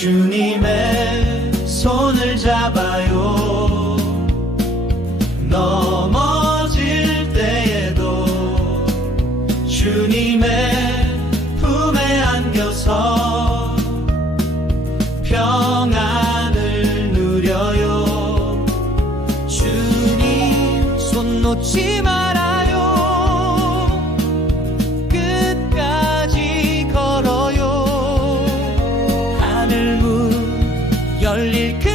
주님의 손을 잡아요. 넘어질 때에도 주님의 품에 안겨서 평안을 누려요. 주님 손 놓지 마. Only. Can